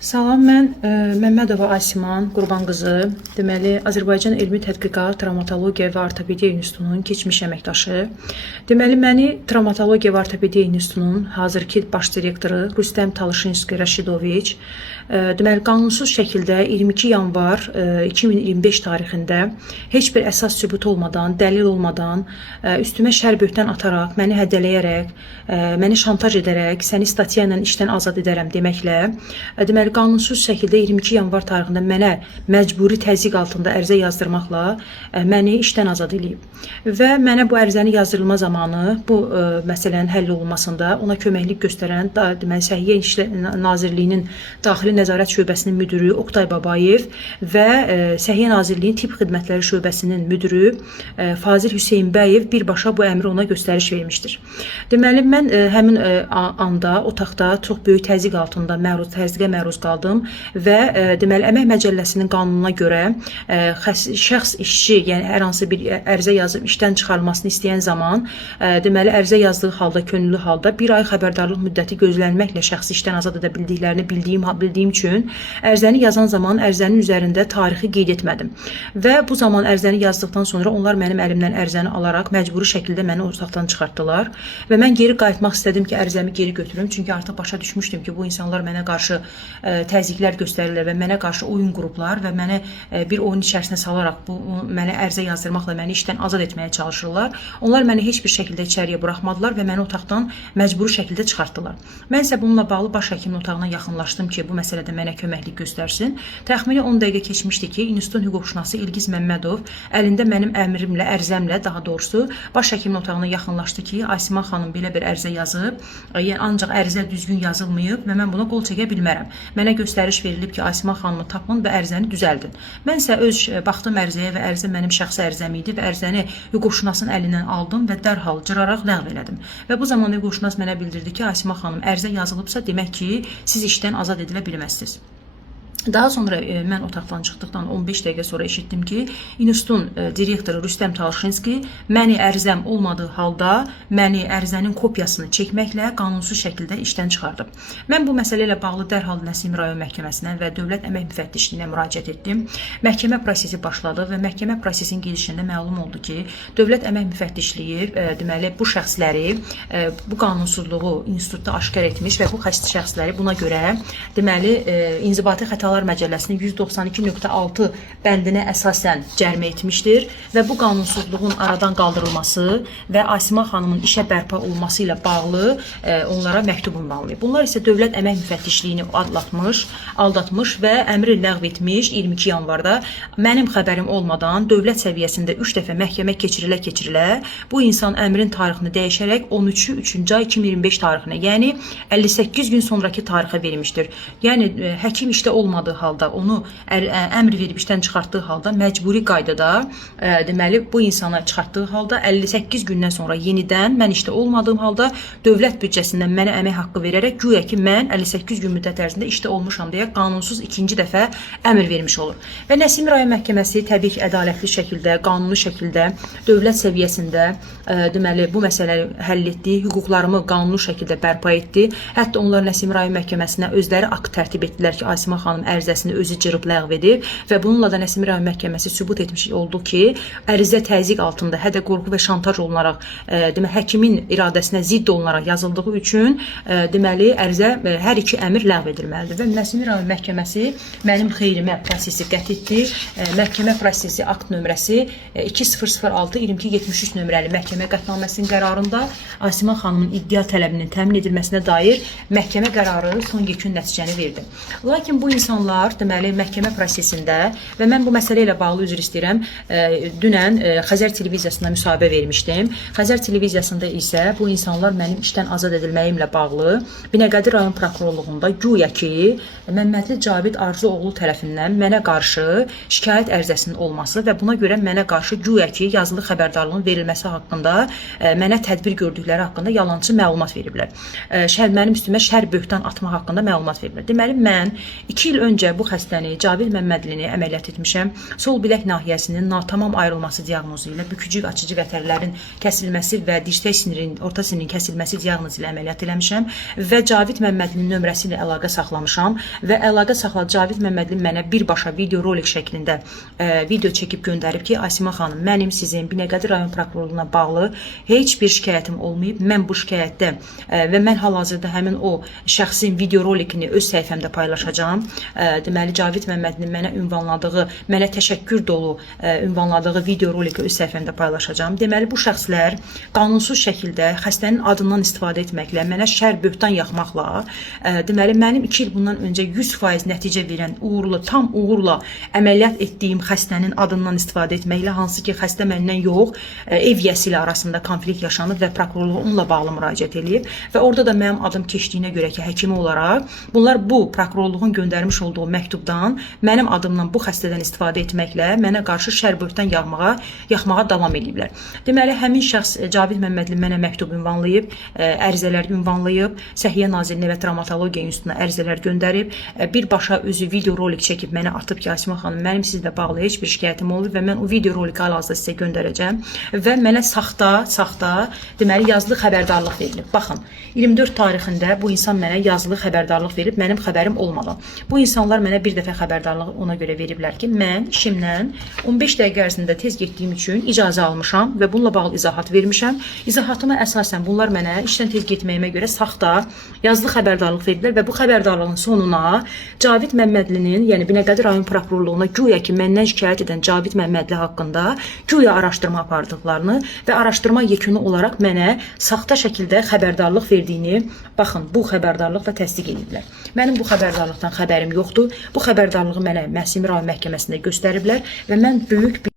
Salam, mən Məmmədova Asiman Qurban qızı, deməli Azərbaycan Elmi Tədqiqat Travmatologiya və Ortopediya İnstitutunun keçmiş əməkdaşı. Deməli məni Travmatologiya və Ortopediya İnstitutunun hazırki baş direktoru Rüstəm Talışinski Rəşidoviç deməli qanunsuz şəkildə 22 yanvar 2025 tarixində heç bir əsas sübut olmadan, dəlil olmadan üstümə şər böhtan ataraq, məni hədələyərək, məni şantaj edərək, səni statya ilə işdən azad edərəm deməklə deməli qanunsuz şəkildə 22 yanvar tarixində mənə məcburi təzyiq altında ərizə yazdırmaqla məni işdən azad edib. Və mənə bu ərizəni yazdırılma zamanı bu məsələnin həll olunmasında ona köməklik göstərən deməli Səhiyyə İşlər Nazirliyinin Daxili Nəzarət Şöbəsinin müdürü Oqtay Babayev və Səhiyyə Nazirliyinin Tibb Xidmətləri Şöbəsinin müdürü Fazil Hüseynbəyev birbaşa bu əmri ona göstəriş vermişdir. Deməli mən həmin anda otaqda çox böyük təzyiq altında təzyiqə məruz qaldım və deməli Əmək Məcəlləsinin qanununa görə şəxs işçi, yəni hər hansı bir ərizə yazıb işdən çıxarılmasını istəyən zaman deməli ərizə yazdığı halda, könüllü halda bir ay xəbərdarlıq müddəti gözlənməklə şəxsi işdən azad edə bildiklərini bildiyim üçün ərizəni yazan zaman ərizənin üzərində tarixi qeyd etmədim. Və bu zaman ərizəni yazdıqdan sonra onlar mənim əlimdən ərizəni alaraq məcburi şəkildə məni otaqdan çıxartdılar və mən geri qayıtmaq istədim ki, ərizəmi geri götürüm. Çünki artıq başa düşmüşdüm ki, bu insanlar mənə qarşı təzyiqlər göstərirlər və mənə qarşı oyun qruplar və mənə bir oyun içərisinə salaraq mənə ərizə yazdırmaqla məni işdən azad etməyə çalışırlar. Onlar məni heç bir şəkildə içəriyə buraxmadılar və məni otaqdan məcburi şəkildə çıxartdılar. Mən isə bununla bağlı baş həkimin otağına yaxınlaşdım ki, bu məsələdə mənə köməklik göstərsin. Təxmini 10 dəqiqə keçmişdi ki, İnstitutun hüquqşünası İlgiz Məmmədov əlində mənim əmrimlə, ərizəmlə daha doğrusu baş həkimin otağına yaxınlaşdı ki, Asiman xanım belə bir ərizə yazıb, yəni ancaq ərizə düzgün yazılmayıb və mən buna qol çəkə bilmərəm. Mənə göstəriş verilib ki, Asiman xanımı tapın və ərizəni düzəldin. Mən isə öz baxdım ərizəyə və ərizə mənim şəxsi ərizəm idi və ərizəni hüquqşünasın əlindən aldım və dərhal cıraraq ləğv elədim. Və bu zaman hüquqşünas mənə bildirdi ki, Asiman xanım ərizə yazılıbsa demək ki, siz işdən azad edilə bilməzsiniz. Daha sonra mən otaqdan çıxdıqdan 15 dəqiqə sonra eşitdim ki, İnstitutun direktoru Rüstəm Talışinski məni ərizəm olmadığı halda məni ərizənin kopyasını çəkməklə qanunsuz şəkildə işdən çıxardıb. Mən bu məsələ ilə bağlı dərhal Nəsimi rayon məhkəməsinə və Dövlət Əmək Müfəttişliyinə müraciət etdim. Məhkəmə prosesi başladı və məhkəmə prosesinin gedişində məlum oldu ki, Dövlət Əmək Müfəttişliyi deməli bu şəxsləri bu qanunsuzluğu institutda aşkar etmiş və bu şəxsləri buna görə deməli İnzibati Xətalar Məcəlləsinin 192.6 bəndinə əsasən cərimə etmişdir və bu qanunsuzluğun aradan qaldırılması və Asiman xanımın işə bərpa olması ilə bağlı onlara məktub ünvanlayıb. Bunlar isə Dövlət Əmək Müfəttişliyini aldatmış və əmri ləğv etmiş 22 yanvarda mənim xəbərim olmadan dövlət səviyyəsində 3 dəfə məhkəmə keçirilə bu insan əmrin tarixini dəyişərək 13-cü ay 2025 tarixinə, yəni 58 gün sonraki tarixə vermişdir. Yəni həkim işdə olmadığı halda, onu əmr verib işdən çıxartdığı halda, məcburi qaydada deməli bu insanı çıxartdığı halda 58 gündən sonra yenidən mən işdə olmadığım halda dövlət büdcəsindən mənə əmək haqqı verərək güya ki mən 58 gün müddət ərzində işdə olmuşam deyə qanunsuz ikinci dəfə əmr vermiş olur. Və Nəsimi rayon məhkəməsi təbii ki, ədalətli şəkildə, qanuni şəkildə dövlət səviyyəsində deməli bu məsələləri həll etdi, hüquqlarımı qanuni şəkildə bərpa etdi. Hətta onlar Nəsimi rayon məhkəməsinə özləri akt tərtib etdilər ki, Asiman xanım ərizəsini özü cırıb ləğv edib və bununla da Nəsimi rayon məhkəməsi sübut etmiş oldu ki, ərizə təzyiq altında hədə qorxu və şantaj olunaraq deməli həkimin iradəsinə zidd olunaraq yazıldığı üçün deməli ərizə hər iki əmr ləğv edilməlidir və Nəsimi rayon məhkəməsi mənim xeyrimə prosesi qət etdi. Məhkəmə prosesi akt nömrəsi 2006-2273 nömrəli məhkəmə qətnaməsinin qərarında Asiman xanımın iddia tələbinin təmin edilməsinə dair məhkəmə qərarı son yekun nəticəni verdi. Lakin bu insanlar deməli məhkəmə prosesində və mən bu məsələ ilə bağlı üzr istəyirəm, dünən Xəzər televiziyasında müsahibə vermişdim. Xəzər televiziyasında isə bu insanlar mənim işdən azad edilməyimlə bağlı Binəqədi rayon prokurorluğunda güya ki Məmmədli Cavid Arzuoğlu tərəfindən mənə qarşı şikayət ərizəsinin olması və buna görə mənə qarşı güya ki yazılı xəbərdarlığın verilməsi haqqında mənə tədbir gördükləri haqqında yalançı məlumat veriblər. Mənim üstümə şər böhtan atma haqqında məlumat veriblər. Deməli mən 2 il öncə bu xəstəni Cavid Məmmədlini əməliyyat etmişəm. Sol bilək nahiyəsinin natamam ayrılması diaqnozu ilə bükücük açıcı qətərlərin kəsilməsi və dirsək sinirinin, orta sinirinin kəsilməsi diaqnozu ilə əməliyyat eləmişəm və Cavid Məmmədlinin nömrəsi ilə əlaqə saxlamışam və əlaqə saxladı Cavid Məmmədli mənə birbaşa video rolik şəklində video çəkib göndərib ki, Asima xanım, mənim sizin Binəqədi rayon prokurorluğuna bağlı heç bir şikayətim olmayıb. Mən bu şikayətdə və mən hal-hazırda həmin o şəxsin video rolikini öz səhifəmdə paylaşacağam. Deməli, Cavid Məmmədlinin mənə ünvanladığı, mənə təşəkkür dolu ünvanladığı video roliki öz səhifəmdə paylaşacağam. Deməli, bu şəxslər qanunsuz şəkildə xəstənin adından istifadə etməklə, mənə şər böhtan yaxmaqla, deməli, mənim 2 il bundan öncə 100% nəticə verən, uğurlu, tam uğurla əməliyyat etdiyim xəstənin adından istifadə etməklə, hansı ki, xəstə məndən yox, ev yəsi ilə arasında konflikt yaşanıb və prokurorluq onunla bağlı müraciət edib və orada da mənim adım keçdiyinə görə ki, həkimi olaraq bunlar bu prokurorluğun göndərmiş olduğu məktubdan mənim adımdan bu xəstədən istifadə etməklə mənə qarşı şərböhtan yaxmağa davam ediblər. Deməli, həmin şəxs Cavid Məmmədli mənə məktub ünvanlayıb, ərizələr ünvanlayıb, Səhiyyə Nazirliyinə və Travmatologiya İnstitutuna ərizələr göndərib, birbaşa özü video rolik çəkib mənə atıb ki, Asima xanım, mənim sizlə bağlı heç bir şikayətim olub və mən o video roliki hal-hazırda sizə göndərəcəm və mənə saxta, deməli, yazılı xəbərdarlıq verilib. Baxın, 24 tarixində bu insan mənə yazılı xəbərdarlıq verib, mənim xəbərim olmadan. Bu insanlar mənə bir dəfə xəbərdarlığı ona görə veriblər ki, mən işimdən 15 dəqiqə ərzində tez getdiyim üçün icazə almışam və bununla bağlı izahat vermişəm. İzahatıma əsasən bunlar mənə işdən tez getməyimə görə saxta yazılı xəbərdarlıq verdilər və bu xəbərdarlığın sonuna Cavid Məmmədlinin, yəni Binəqədi rayon prokurorluğuna güya ki, məndən şikayət edən Cavid Məmmədli haqqında güya araşdırma apardıqlarını və araşdırma yekunu olaraq mənə saxta şəkildə xəbərdarlıq verdiyini, baxın, bu xəbərdarlıqla təsdiq ediblər. Mənim bu xəbərdarlıqdan xəbərim yoxdur. Bu xəbərdarlığı mənə Məhsimi rayon məhkəməsində göstəriblər və mən böyük bir